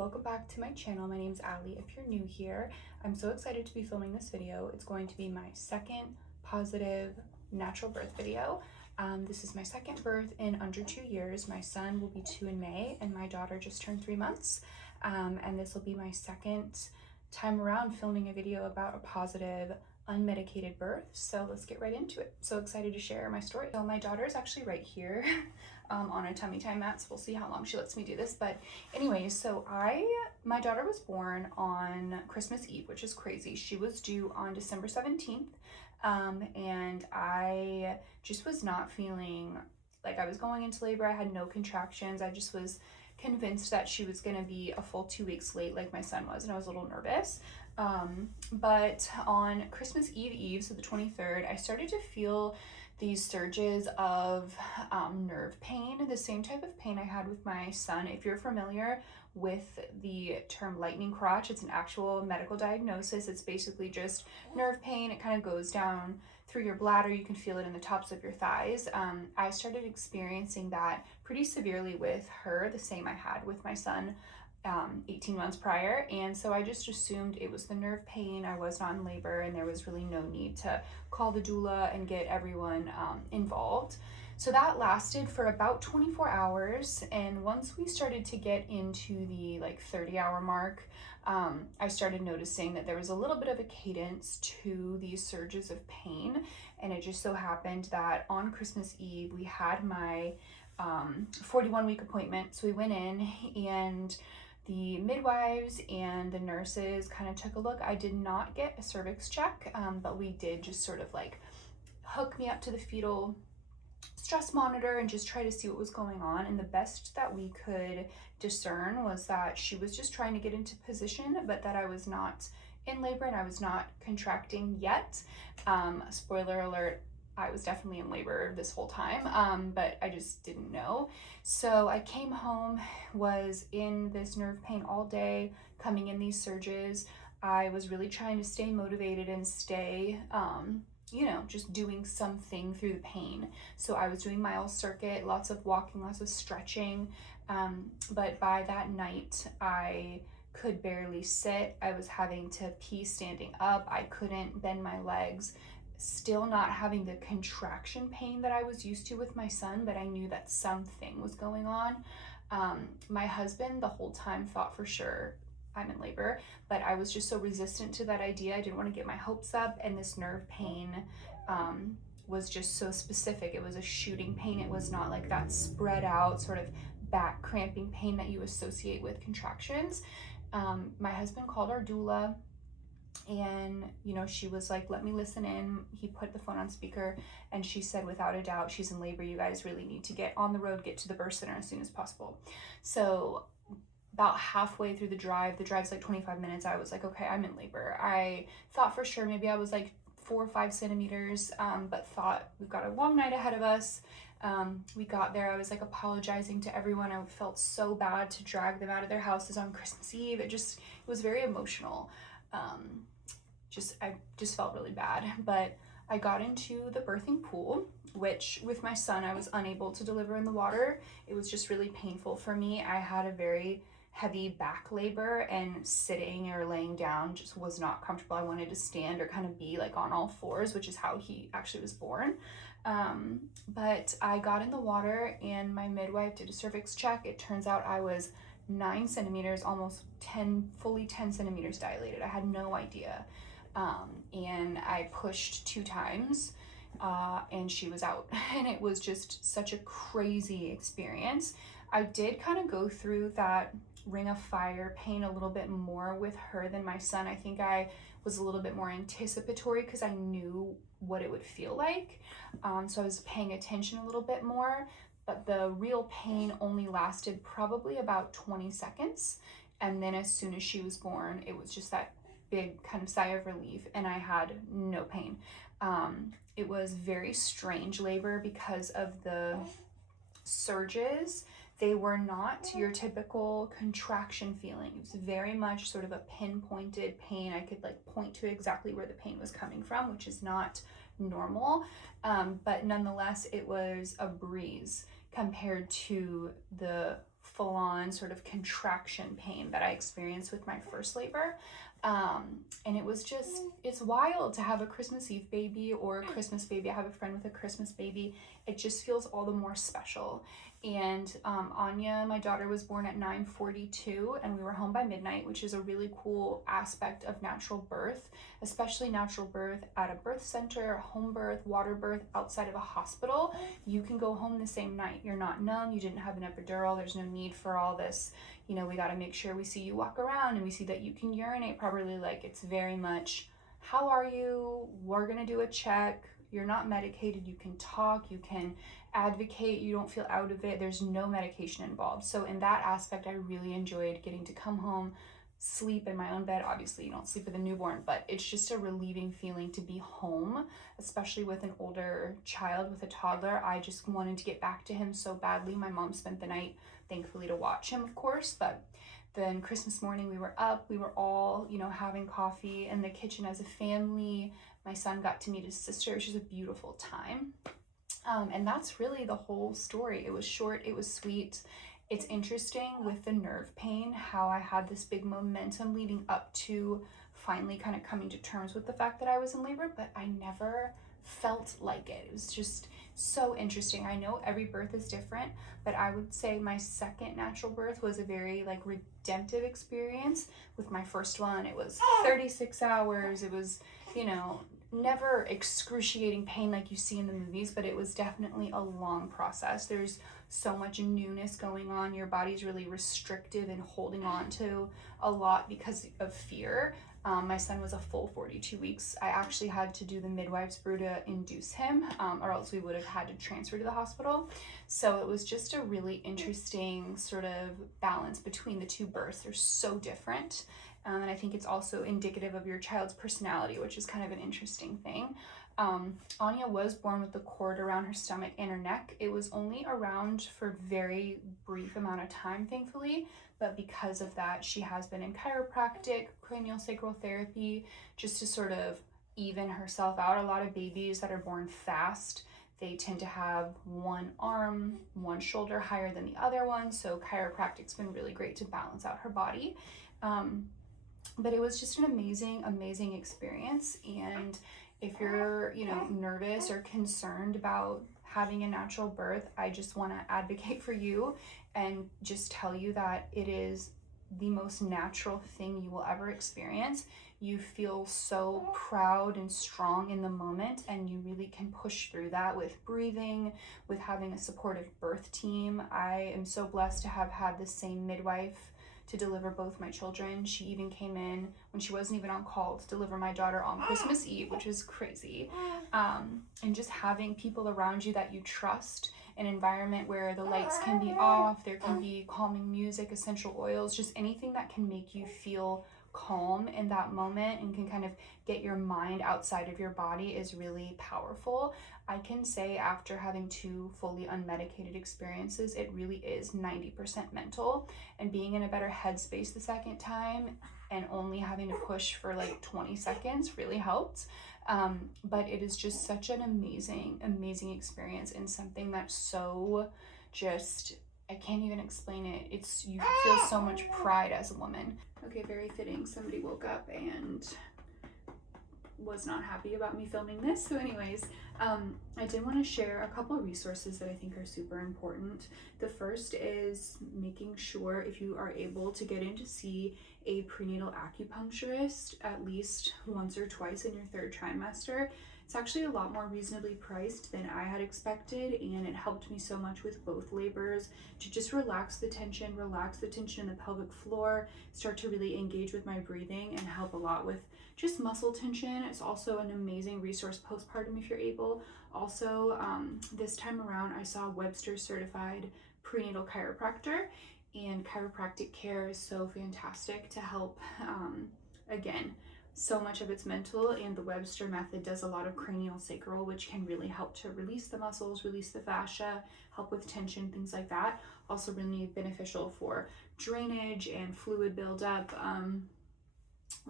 welcome back to my channel. My name's Allie. If you're new here, I'm so excited to be filming this video. It's going to be my second positive natural birth video. This is my second birth in under 2 years. My son will be 2 in May and my daughter just turned 3 months. And this will be my second time around filming a video about a positive unmedicated birth. So let's get right into it. So excited to share my story. So my daughter is actually right here on a tummy time mat, so we'll see how long she lets me do this. But anyways, so my daughter was born on Christmas Eve, which is crazy. She was due on December 17th. And I just was not feeling like I was going into labor. I had no contractions. I just was convinced that she was going to be a full 2 weeks late like my son was, and I was a little nervous. But on Christmas Eve, so the 23rd, I started to feel these surges of nerve pain, the same type of pain I had with my son. If you're familiar with the term lightning crotch, it's an actual medical diagnosis. It's basically just nerve pain. It kind of goes down through your bladder. You can feel it in the tops of your thighs. I started experiencing that pretty severely with her, the same I had with my son 18 months prior, and so I just assumed it was the nerve pain. I was not in labor and there was really no need to call the doula and get everyone involved. So that lasted for about 24 hours, and once we started to get into the 30-hour mark, I started noticing that there was a little bit of a cadence to these surges of pain, and it just so happened that on Christmas Eve we had my 41-week appointment. So we went in and the midwives and the nurses kind of took a look. I did not get a cervix check, but we did just sort of hook me up to the fetal stress monitor and just try to see what was going on. And the best that we could discern was that she was just trying to get into position, but that I was not in labor and I was not contracting yet. Spoiler alert, I was definitely in labor this whole time, but I just didn't know. So I came home, was in this nerve pain all day, coming in these surges. I was really trying to stay motivated and stay, just doing something through the pain. So I was doing mile circuit, lots of walking, lots of stretching. But by that night, I could barely sit. I was having to pee standing up. I couldn't bend my legs. Still not having the contraction pain that I was used to with my son, but I knew that something was going on. My husband the whole time thought for sure I'm in labor, but I was just so resistant to that idea. I didn't want to get my hopes up, and this nerve pain was just so specific. It was a shooting pain. It was not like that spread out sort of back cramping pain that you associate with contractions. My husband called our doula, and she was like, let me listen in. He put the phone on speaker and she said, without a doubt, she's in labor. You guys really need to get on the road, get to the birth center as soon as possible. So about halfway through the drive's like 25 minutes, I was like, okay, I'm in labor. I thought for sure maybe I was like 4 or 5 centimeters, but thought we've got a long night ahead of us. We got there, I was like apologizing to everyone. I felt so bad to drag them out of their houses on Christmas Eve. It was very emotional. I just felt really bad, but I got into the birthing pool, which with my son, I was unable to deliver in the water. It was just really painful for me. I had a very heavy back labor, and sitting or laying down just was not comfortable. I wanted to stand or kind of be on all fours, which is how he actually was born. But I got in the water and my midwife did a cervix check. It turns out I was 9 centimeters, almost fully 10 centimeters dilated. I had no idea. And I pushed 2 times, and she was out. And it was just such a crazy experience. I did kind of go through that ring of fire pain a little bit more with her than my son. I think I was a little bit more anticipatory because I knew what it would feel like. So I was paying attention a little bit more. But the real pain only lasted probably about 20 seconds. And then as soon as she was born, it was just that big kind of sigh of relief, and I had no pain. It was very strange labor because of the surges. They were not your typical contraction feeling. It was very much sort of a pinpointed pain. I could point to exactly where the pain was coming from, which is not normal. But nonetheless, it was a breeze compared to the full-on sort of contraction pain that I experienced with my first labor. And it was just, it's wild to have a Christmas Eve baby or a Christmas baby. I have a friend with a Christmas baby. It just feels all the more special. And Anya, my daughter, was born at 9:42 and we were home by midnight, which is a really cool aspect of natural birth, especially natural birth at a birth center, home birth, water birth, outside of a hospital. You can go home the same night. You're not numb. You didn't have an epidural. There's no need for all this, you know, we got to make sure we see you walk around and we see that you can urinate properly. Like, it's very much, how are you? We're going to do a check. You're not medicated. You can talk. You can advocate. You don't feel out of it. There's no medication involved. So in that aspect, I really enjoyed getting to come home, sleep in my own bed. Obviously, you don't sleep with a newborn, but it's just a relieving feeling to be home, especially with an older child, with a toddler. I just wanted to get back to him so badly. My mom spent the night, thankfully, to watch him, of course, but then Christmas morning we were up, we were all, you know, having coffee in the kitchen as a family. My son got to meet his sister, which was a beautiful time. And that's really the whole story. It was short, it was sweet. It's interesting with the nerve pain, how I had this big momentum leading up to finally kind of coming to terms with the fact that I was in labor, but I never felt like it. It was just so interesting. I know every birth is different, but I would say my second natural birth was a very like redemptive experience. With my first one, it was 36 hours. It was, you know, never excruciating pain like you see in the movies, but it was definitely a long process. There's so much newness going on. Your body's really restrictive and holding on to a lot because of fear. My son was a full 42 weeks. I actually had to do the midwife's brew to induce him, or else we would have had to transfer to the hospital. So it was just a really interesting sort of balance between the two births. They're so different. And I think it's also indicative of your child's personality, which is kind of an interesting thing. Anya was born with the cord around her stomach and her neck. It was only around for a very brief amount of time, thankfully, but because of that, she has been in chiropractic, craniosacral therapy, just to sort of even herself out. A lot of babies that are born fast, they tend to have one arm, one shoulder higher than the other one, so chiropractic's been really great to balance out her body. But it was just an amazing experience. And if you're, you know, nervous or concerned about having a natural birth, I just want to advocate for you and just tell you that it is the most natural thing you will ever experience. You feel so proud and strong in the moment, and you really can push through that with breathing, with having a supportive birth team. I am so blessed to have had the same midwife to deliver both my children. She even came in when she wasn't even on call to deliver my daughter on Christmas Eve, which is crazy. And just having people around you that you trust, an environment where the lights can be off, there can be calming music, essential oils, just anything that can make you feel calm in that moment and can kind of get your mind outside of your body is really powerful. I can say after having two fully unmedicated experiences, it really is 90% mental, and being in a better headspace the second time and only having to push for like 20 seconds really helped. But it is just such an amazing experience, and something that's so just, I can't even explain it. It's, you feel so much pride as a woman. Okay, very fitting. Somebody woke up and was not happy about me filming this. So anyways, I did want to share a couple of resources that I think are super important. The first is making sure, if you are able, to get in to see a prenatal acupuncturist at least once or twice in your third trimester. It's actually a lot more reasonably priced than I had expected, and it helped me so much with both labors to just relax the tension in the pelvic floor, start to really engage with my breathing, and help a lot with just muscle tension. It's also an amazing resource postpartum if you're able. Also, this time around, I saw Webster certified prenatal chiropractor, and chiropractic care is so fantastic to help, again, so much of it's mental, and the Webster method does a lot of craniosacral, which can really help to release the muscles, release the fascia, help with tension, things like that. Also really beneficial for drainage and fluid buildup.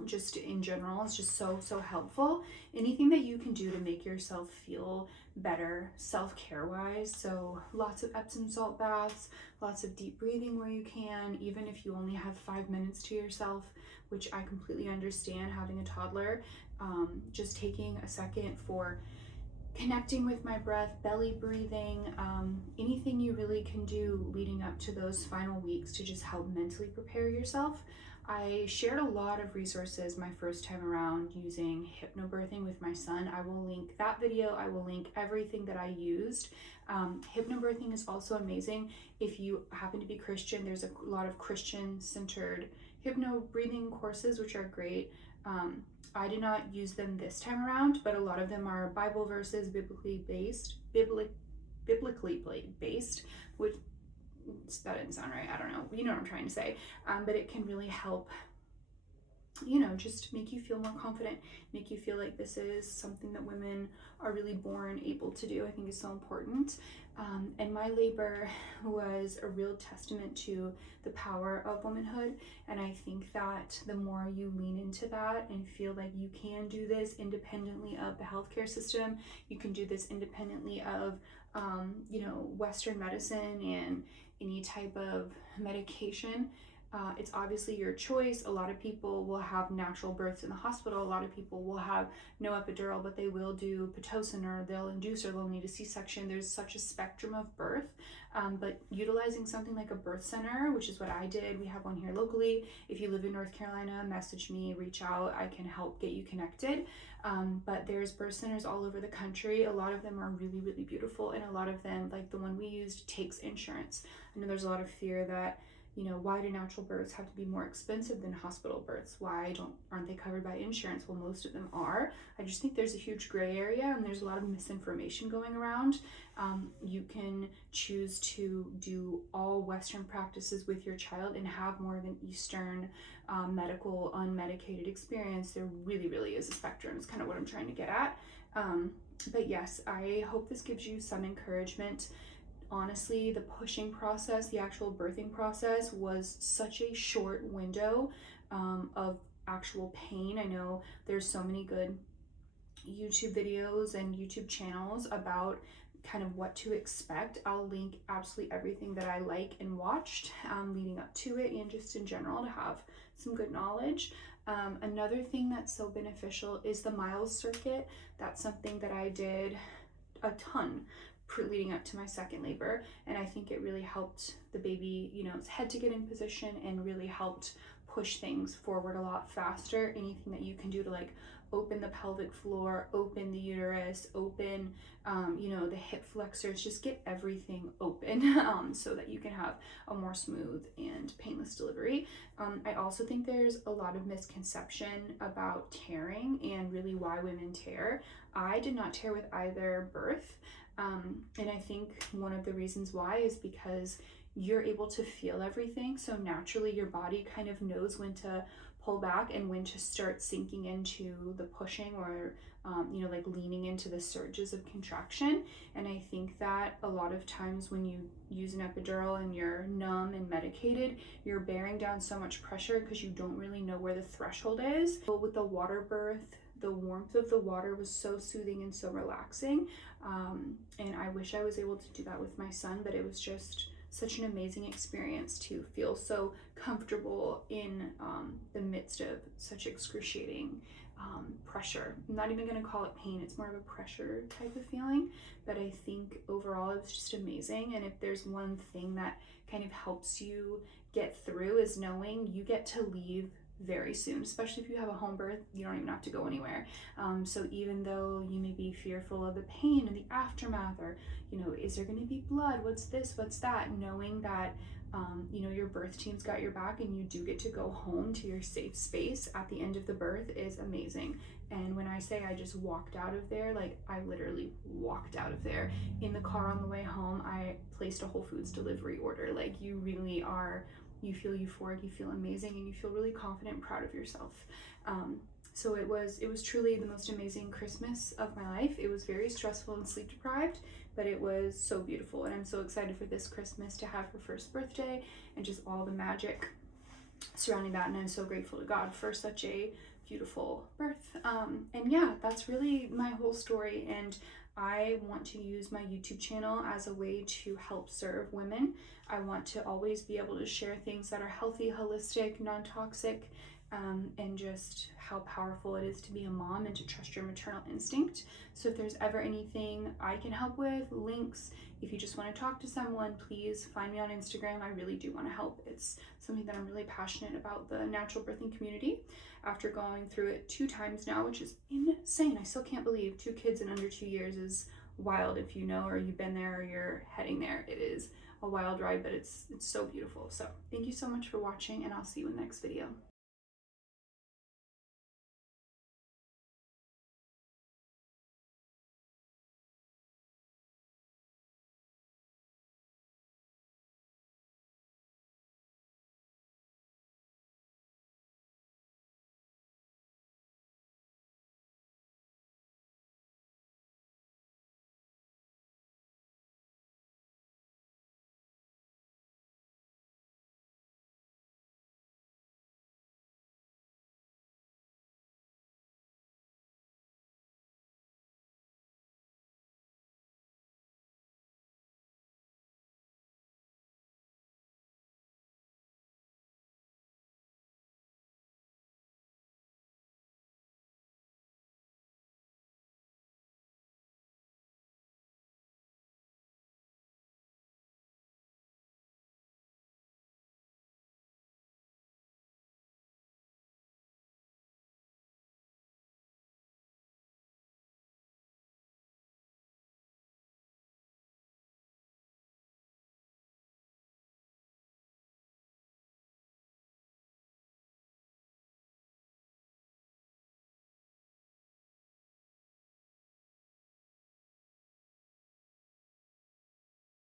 just in general is just so helpful. Anything that you can do to make yourself feel better self-care wise, so lots of Epsom salt baths, lots of deep breathing where you can, even if you only have 5 minutes to yourself, which I completely understand having a toddler. Just taking a second for connecting with my breath, belly breathing, anything you really can do leading up to those final weeks to just help mentally prepare yourself. I shared a lot of resources my first time around using hypnobirthing with my son. I will link that video. I will link everything that I used. Hypnobirthing is also amazing. If you happen to be Christian, there's a lot of Christian-centered hypno breathing courses, which are great. I did not use them this time around, but a lot of them are Bible verses, biblically based, which that didn't sound right. I don't know. You know what I'm trying to say. But it can really help, just make you feel more confident, make you feel like this is something that women are really born able to do. I think is so important. And my labor was a real testament to the power of womanhood. And I think that the more you lean into that and feel like you can do this independently of the healthcare system, you can do this independently of, Western medicine and any type of medication. It's obviously your choice. A lot of people will have natural births in the hospital. A lot of people will have no epidural, but they will do Pitocin, or they'll induce, or they'll need a C-section. There's such a spectrum of birth. But utilizing something like a birth center, which is what I did, we have one here locally. If you live in North Carolina, message me, reach out. I can help get you connected. But there's birth centers all over the country. A lot of them are really, really beautiful. And a lot of them, like the one we used, takes insurance. I know there's a lot of fear that, why do natural births have to be more expensive than hospital births? Why aren't they covered by insurance? Well, most of them are. I just think there's a huge gray area and there's a lot of misinformation going around. You can choose to do all Western practices with your child and have more of an Eastern medical unmedicated experience. There really, really is a spectrum. It's kind of what I'm trying to get at. But yes, I hope this gives you some encouragement. Honestly, the pushing process, the actual birthing process, was such a short window of actual pain. I know there's so many good YouTube videos and YouTube channels about kind of what to expect. I'll link absolutely everything that I like and watched leading up to it, and just in general to have some good knowledge. Another thing that's so beneficial is the Miles circuit. That's something that I did a ton leading up to my second labor, and I think it really helped the baby, its head to get in position, and really helped push things forward a lot faster. Anything that you can do to like open the pelvic floor, open the uterus, open the hip flexors, just get everything open so that you can have a more smooth and painless delivery. I also think there's a lot of misconception about tearing and really why women tear. I did not tear with either birth. And I think one of the reasons why is because you're able to feel everything. So naturally your body kind of knows when to pull back and when to start sinking into the pushing, or, like leaning into the surges of contraction. And I think that a lot of times when you use an epidural and you're numb and medicated, you're bearing down so much pressure because you don't really know where the threshold is. But with the water birth, the warmth of the water was so soothing and so relaxing. And I wish I was able to do that with my son, but it was just such an amazing experience to feel so comfortable in the midst of such excruciating pressure. I'm not even going to call it pain, it's more of a pressure type of feeling, but I think overall it was just amazing. And if there's one thing that kind of helps you get through, is knowing you get to leave very soon, especially if you have a home birth. You don't even have to go anywhere. So even though you may be fearful of the pain and the aftermath, or is there going to be blood, what's this, what's that, knowing that your birth team's got your back and you do get to go home to your safe space at the end of the birth is amazing. And when I say I just walked out of there, like I literally walked out of there. In the car on the way home, I placed a Whole Foods delivery order. Like you really are, you feel euphoric, you feel amazing, and you feel really confident and proud of yourself. So it was truly the most amazing Christmas of my life. It was very stressful and sleep deprived, but it was so beautiful. And I'm so excited for this Christmas to have her first birthday and just all the magic surrounding that, and I'm so grateful to God for such a beautiful birth. And yeah, that's really my whole story, and I want to use my YouTube channel as a way to help serve women. I want to always be able to share things that are healthy, holistic, non-toxic, and just how powerful it is to be a mom and to trust your maternal instinct. So if there's ever anything I can help with, links, if you just want to talk to someone, please find me on Instagram. I really do want to help. It's something that I'm really passionate about, the natural birthing community. After going through it 2 times now, which is insane. I still can't believe 2 kids in under 2 years is wild. If you know, or you've been there, or you're heading there, it is a wild ride, but it's so beautiful. So thank you so much for watching, and I'll see you in the next video.